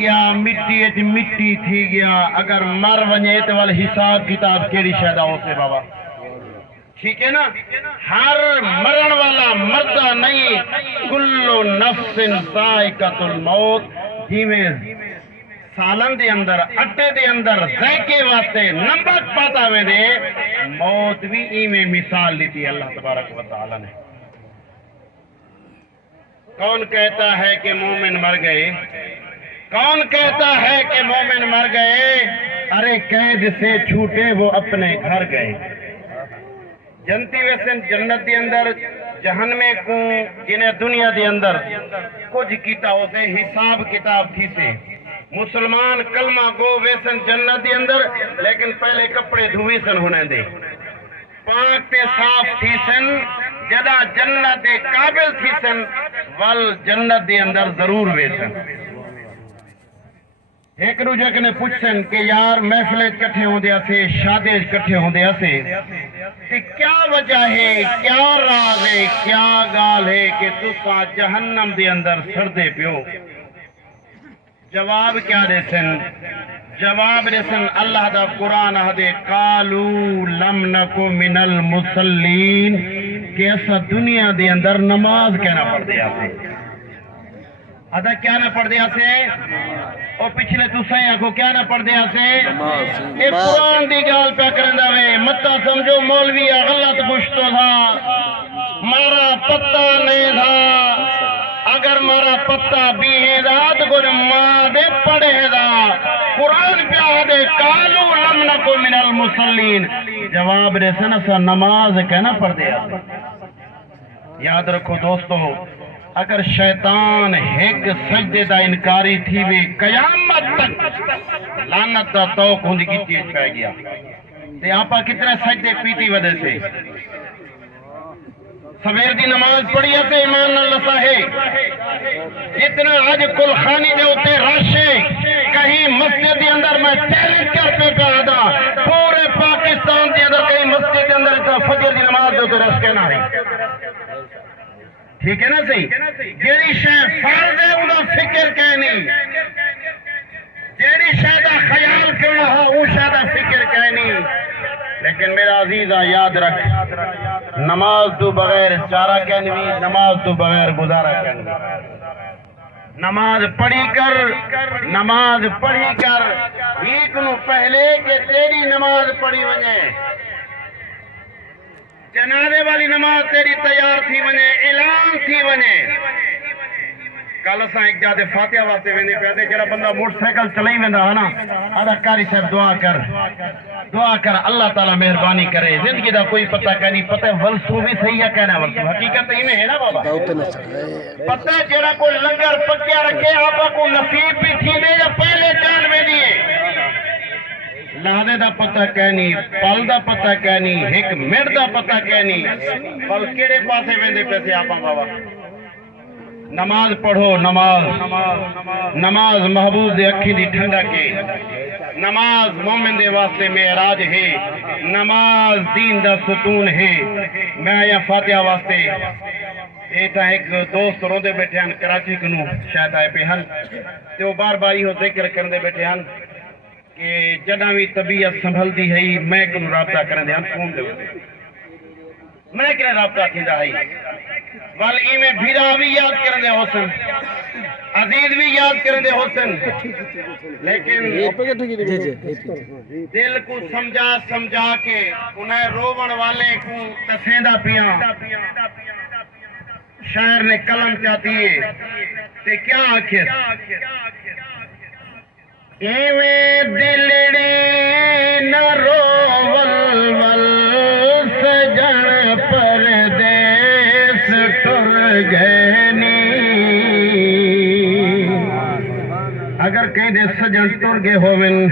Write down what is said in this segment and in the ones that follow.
مٹی اچ مٹی تھی گیا اگر مر ونجے تو وال حساب کتاب کیڑی شہدہ ہو سے بابا ٹھیک ہے نا ہر مرن والا مردہ نہیں کلو نفس ذائقۃ الموت جیویں سالن دے اندر اٹے دے اندر ذائقے واسطے نمبر پاتا ہوئے دے موت بھی ایویں مثال لیتی اللہ تبارک و تعالی نے کون کہتا ہے کہ مومن مر گئے کون کہتا ہے کہ مومن مر گئے ارے قید سے چھوٹے وہ اپنے گھر گئے جنتی ویسن جنت دی اندر جہنمے کو جنہیں دنیا دی اندر کچھ کیتا ہو سے حساب کتاب تھی سے مسلمان کلمہ گو ویسن جنت دی اندر لیکن پہلے کپڑے دھوئی سن ہونے دے پاک تے صاف تھی سن جدا جنت دے قابل تھی سن وال جنت دی اندر ضرور ویسن ایک دوجے نے پوچھن کہ یار محفلیں کٹھے ہوں دیا سے شادیں کٹھے ہوں دیا سے کہ کیا وجہ ہے کیا راز ہے کیا گال ہے کہ تسا جہنم دے اندر سردے پیو جواب کیا دے سن جواب دے سن اللہ دا قرآن دے قالو لم نکو من المصلین کہ ایسا دنیا دے اندر نماز کہنا پڑ دیا سے ادا کیا نہ پڑھ دیا سے اور پچھلے تسائیں کو کیا نہ پڑھ دیا سے ایک قرآن دی گال پہ کرندہ وے متا سمجھو مولوی غلط گشتو تھا مارا پتہ نہیں تھا اگر مارا پتہ بھی ہے دا تو کچھ ماں دے پڑھے دا قرآن پہ دے قالو لم نکو من المصلین جواب دے سنسا نماز کہنا پڑھ دیا سے یاد رکھو دوستو اگر شیطان ایک سجدے دا انکاری تھی وے قیامت تک لعنت دا توق ہوندی کی چیز پہ گیا تے آپا کتنے سجدے پیتی وجہ سے سویر دی نماز پڑھی ہے ایمان اللہ ہے جتنا آج کل خانی دے ہوتے راشے کہیں مسجد دی اندر میں چیلنج کرتے پہ آدھا پورے پاکستان دی اندر کہیں مسجد دی اندر فجر دی نماز دے ہوتے رش کے نہ رہی ٹھیک ہے نا صحیح جیڑی شاہ فرض ہے انہا فکر کہنی جیڑی شاہ دا خیال کرنا ہو وہ شاہ دا فکر کہنی لیکن میرا عزیزہ یاد رکھ نماز تو بغیر چارہ کہنی نماز تو بغیر گزارہ کہنی نماز پڑھی کر ایک نو پہلے کہ تیری نماز پڑھی وجہ جنازے والی نماز تیری تیار تھی ونے اعلان تھی ونے کل اساں ایک جاتے فاتحہ واسطے ویندے پے جڑا بندہ موٹر سائیکل چلائی ویندا ہے نا آدھا کاری صاحب دعا کر اللہ تعالی مہربانی کرے زندگی دا کوئی پتہ کہ نہیں پتہ ولسو بھی صحیح ہے کہنا ولسو حقیقت ہی میں ہے نا بابا پتہ جڑا کوئی لنگر پکیا رکھے آپا کو نصیب بھی تھی نے یا پہلے جان میں دیے لہدے دا پتہ کہنی پل دا پتہ کہنی ایک منٹ دا پتہ کہنی پل کیڑے پاسے ویندے پیسے آپا بابا نماز پڑھو نماز محبوب دے اکھی دی ٹھنڈا کے نماز مومن دے واسطے معراج ہے نماز دین دا ستون ہے میں آیا فاتحہ واسطے ایتا ایک دوست روندے بیٹھے ہیں کراچی کنو شاید آئے پہ ہن تو بار باری ہو ذکر کرنے بیٹھے ہیں کہ جنہ بھی طبیعت سنبھل دی ہے میں کنو رابطہ کرنے ہن فون دے میں کنے رابطہ کی دا ہے والی میں بھیرا بھی یاد کرنے حسن عزیز بھی یاد کرنے حسن لیکن دل کو سمجھا کے انہیں روون والے کو تسیندہ پیاں شاعر نے کلم چاہتی ہے تے کیا آخر ایویں دلڑی نہ روول ول سجن پردیس ٹر گئنی اگر کہیں دے سجن ٹر گئے ہوئن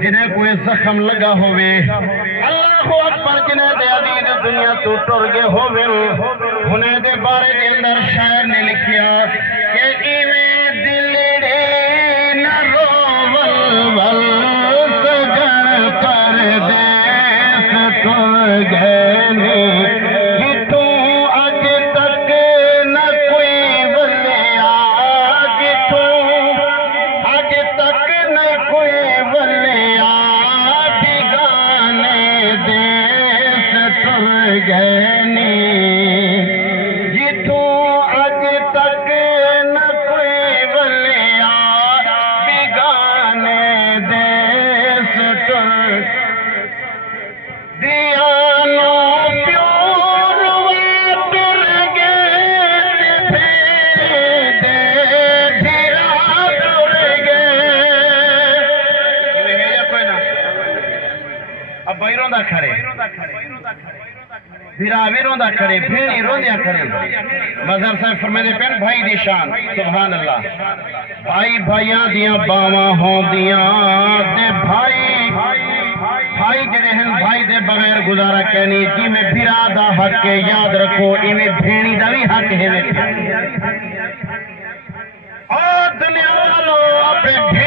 جنہیں کوئی زخم لگا ہوئے اللہ اکبر جنہیں دے عزیز دنیا تو ٹر گئے ہوئن انہیں دے بارے دے اندر شاعر نے لکھیا کہ ایویں دلڑی نہ روول ول سجن پردیس ٹر گئنی بھراوی روندا کھڑے بھیڑی روندیاں کھڑے مظہر صاحب فرمیدے پین بھائی دی شان سبحان اللہ بھائی بھائیاں دیاں باواں ہوندیاں دے بھائی بھائی جڑے ہیں بھائی دے بغیر گزارا کہنی جی میں بھرا دا حق ہے یاد رکھو ایویں بھیڑی دا بھی حق ہے اور دنیا والو اپنے